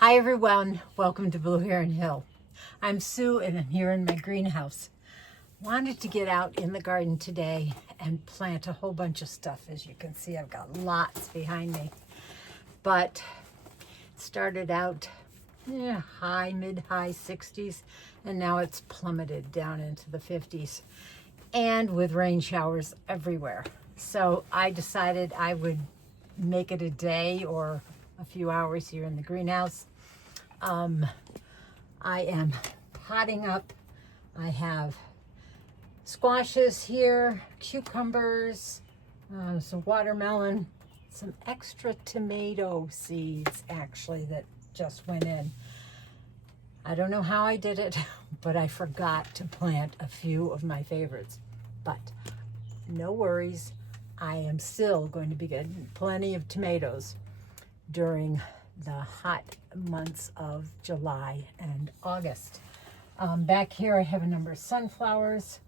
Hi everyone, welcome to Blue Heron Hill. I'm Sue and I'm here in my greenhouse. Wanted to get out in the garden today and plant a whole bunch of stuff. As you can see, I've got lots behind me. But it started out mid-high 60s, and now it's plummeted down into the 50s and with rain showers everywhere. So I decided I would make it a day or a few hours here in the greenhouse. I am potting up. I have squashes here, cucumbers, some watermelon, some extra tomato seeds actually that just went in. I don't know how I did it, but I forgot to plant a few of my favorites. But no worries, I am still going to be getting plenty of tomatoes during the hot months of July and August. Back here I have a number of sunflowers.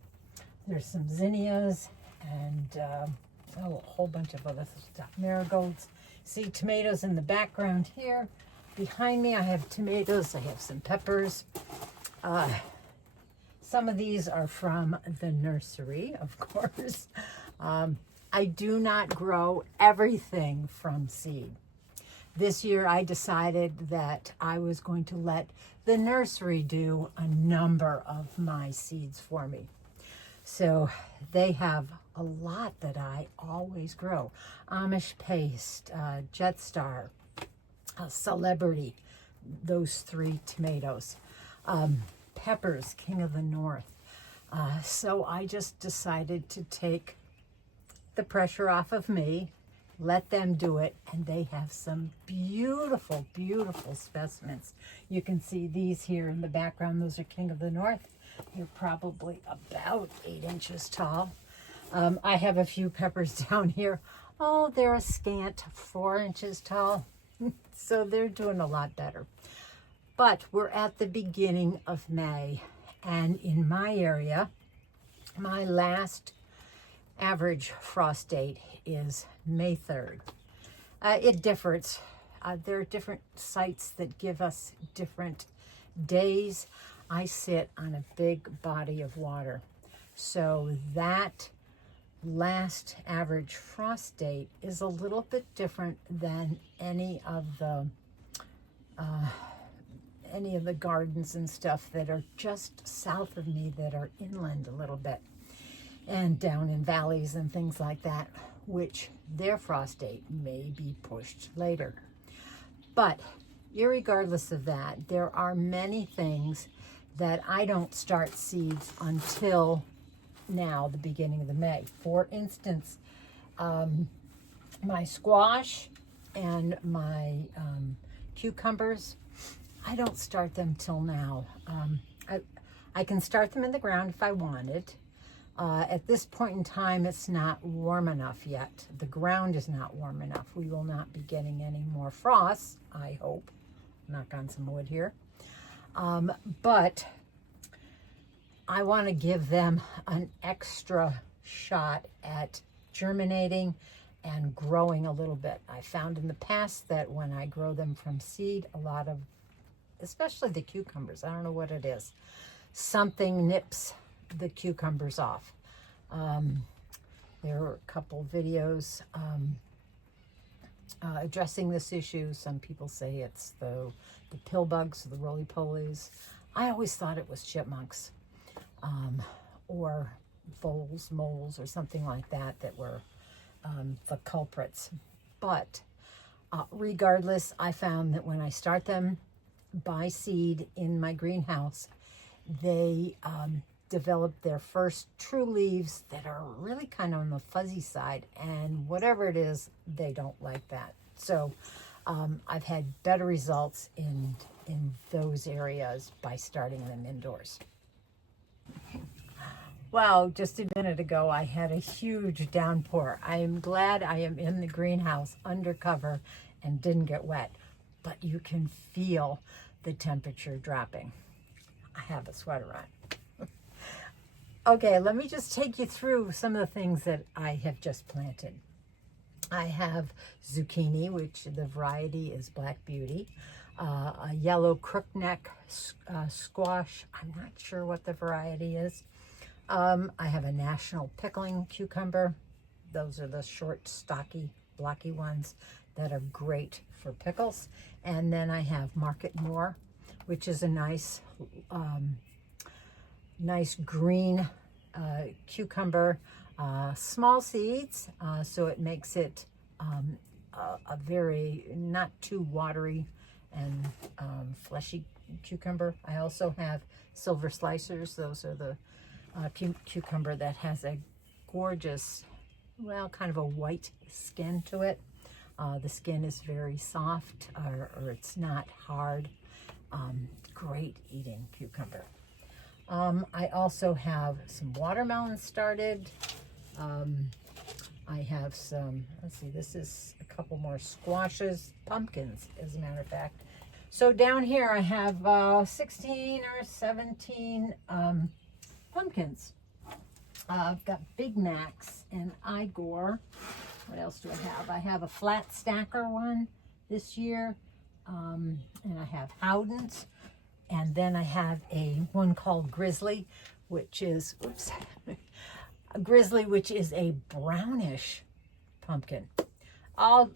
There's some zinnias and a whole bunch of other stuff, marigolds. See tomatoes in the background here. Behind me I have tomatoes, I have some peppers. Some of these are from the nursery, of course. I do not grow everything from seed. This year I decided that I was going to let the nursery do a number of my seeds for me. So they have a lot that I always grow. Amish paste, Jetstar, Celebrity, those three tomatoes. Peppers, King of the North. So I just decided to take the pressure off of me, let them do it, and they have some beautiful, beautiful specimens. You can see these here in the background. Those are King of the North. They're probably about 8 inches tall. I have a few peppers down here. Oh, they're a scant 4 inches tall. So they're doing a lot better. But we're at the beginning of May, and in my area, my last average frost date is May 3rd. It differs. There are different sites that give us different days. I sit on a big body of water. So that last average frost date is a little bit different than any of the gardens and stuff that are just south of me that are inland a little bit and down in valleys and things like that, which their frost date may be pushed later. But irregardless of that, there are many things that I don't start seeds until now, the beginning of the May. For instance, my squash and my cucumbers, I don't start them till now. I can start them in the ground if I wanted. At this point in time, it's not warm enough yet. The ground is not warm enough. We will not be getting any more frost, I hope. Knock on some wood here. But I want to give them an extra shot at germinating and growing a little bit. I found in the past that when I grow them from seed, a lot of, especially the cucumbers, I don't know what it is, something nips the cucumbers off. There are a couple videos addressing this issue. Some people say it's the pill bugs, the roly-polies. I always thought it was chipmunks or voles, moles, or something like that that were the culprits. But regardless, I found that when I start them by seed in my greenhouse, they develop their first true leaves that are really kind of on the fuzzy side, and whatever it is, they don't like that. So I've had better results in those areas by starting them indoors. Well, just a minute ago, I had a huge downpour. I am glad I am in the greenhouse undercover and didn't get wet, but you can feel the temperature dropping. I have a sweater on. Okay, let me just take you through some of the things that I have just planted. I have zucchini, which the variety is Black Beauty. a yellow crookneck squash. I'm not sure what the variety is. I have a national pickling cucumber. Those are the short, stocky, blocky ones that are great for pickles. And then I have Market Moor, which is a nice, nice green cucumber. Small seeds, so it makes it a very not too watery and fleshy cucumber. I also have silver slicers. Those are the cucumber that has a gorgeous, well, kind of a white skin to it. The skin is very soft, or it's not hard. Great eating cucumber. I also have some watermelons started. I have some, let's see, this is a couple more squashes, pumpkins, as a matter of fact. So down here I have 16 or 17 pumpkins. I've got Big Macs and Igor. What else do I have? I have a flat stacker one this year, and I have Howden's, and then I have one called Grizzly, which is, oops, a Grizzly, which is a brownish pumpkin. All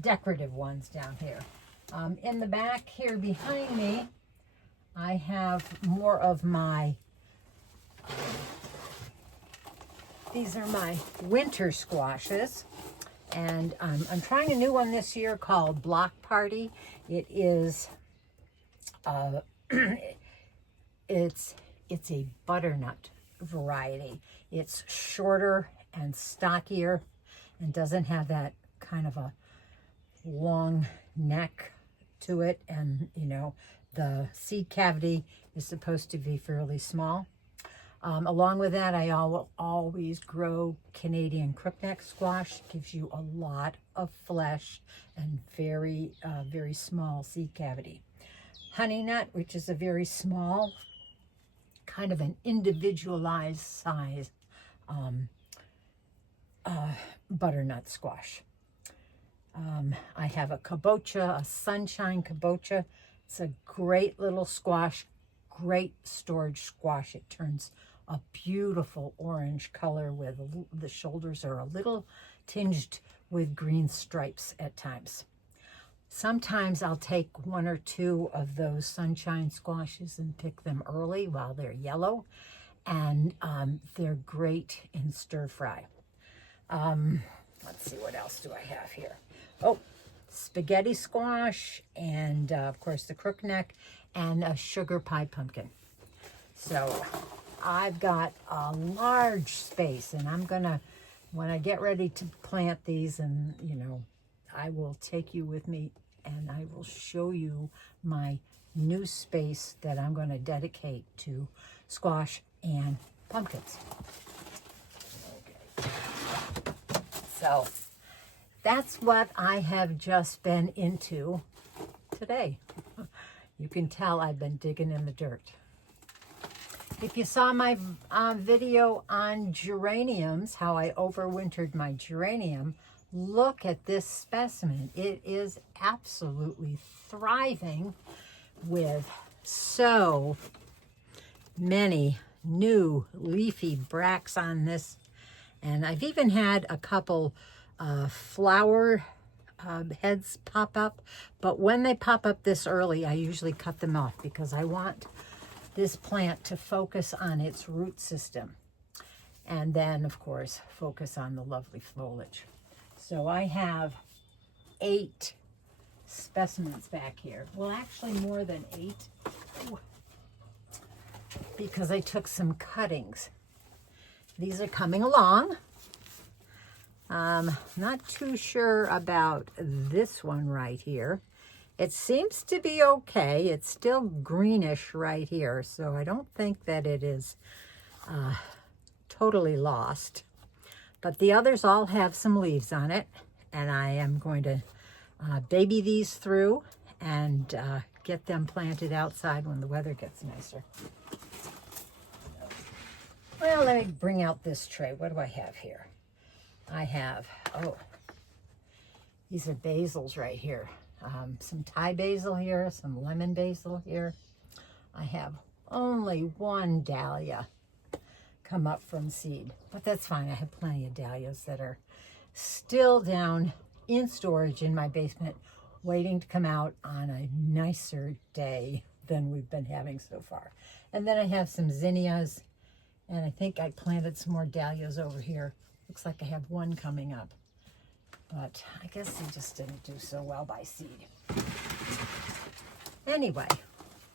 decorative ones down here. In the back here behind me, I have more of my, these are my winter squashes. And I'm trying a new one this year called Block Party. It is, it's a butternut variety. It's shorter and stockier and doesn't have that kind of a long neck to it. And, you know, the seed cavity is supposed to be fairly small. Along with that, I always grow Canadian crookneck squash. It gives you a lot of flesh and very, very small seed cavity. Honey nut, which is a very small, kind of an individualized size butternut squash. I have a kabocha, a sunshine kabocha. It's a great little squash, great storage squash. It turns a beautiful orange color with the shoulders are a little tinged with green stripes at times. Sometimes I'll take one or two of those sunshine squashes and pick them early while they're yellow, and they're great in stir fry. Let's see, what else do I have here? Oh, spaghetti squash, and of course the crookneck, and a sugar pie pumpkin. So I've got a large space, and I'm gonna, when I get ready to plant these, and you know, I will take you with me and I will show you my new space that I'm going to dedicate to squash and pumpkins. Okay. So that's what I have just been into today. You can tell I've been digging in the dirt. If you saw my video on geraniums, how I overwintered my geranium, look at this specimen. It is absolutely thriving with so many new leafy bracts on this. And I've even had a couple flower heads pop up. But when they pop up this early, I usually cut them off because I want this plant to focus on its root system. And then, of course, focus on the lovely foliage. So I have 8 specimens back here. Well, actually more than 8, because I took some cuttings. These are coming along. Not too sure about this one right here. It seems to be okay. It's still greenish right here, so I don't think that it is totally lost. But the others all have some leaves on it, and I am going to baby these through and get them planted outside when the weather gets nicer. Well, let me bring out this tray. What do I have here? I have, oh, these are basils right here. some Thai basil here, some lemon basil here. I have only one dahlia come up from seed, but that's fine. I have plenty of dahlias that are still down in storage in my basement, waiting to come out on a nicer day than we've been having so far. And then I have some zinnias, and I think I planted some more dahlias over here. Looks like I have one coming up, but I guess they just didn't do so well by seed. Anyway,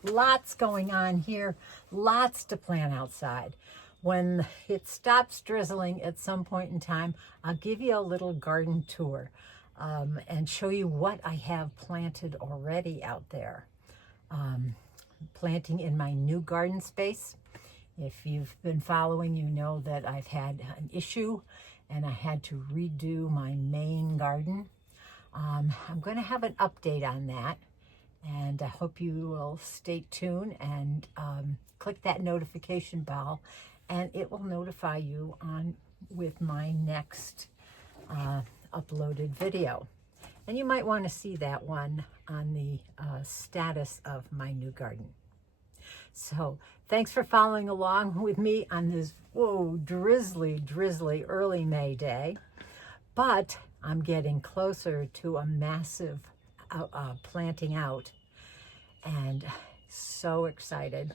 lots going on here, lots to plant outside. When it stops drizzling at some point in time, I'll give you a little garden tour and show you what I have planted already out there. Planting in my new garden space. If you've been following, you know that I've had an issue and I had to redo my main garden. I'm going to have an update on that, and I hope you will stay tuned and click that notification bell, and it will notify you with my next uploaded video. And you might want to see that one on the status of my new garden. So thanks for following along with me on this, drizzly early May day. But I'm getting closer to a massive planting out, and so excited.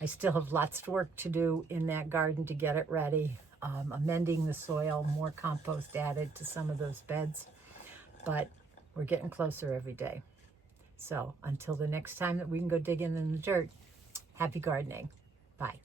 I still have lots of work to do in that garden to get it ready. Amending the soil, more compost added to some of those beds, but we're getting closer every day. So until the next time that we can go digging in the dirt, happy gardening. Bye.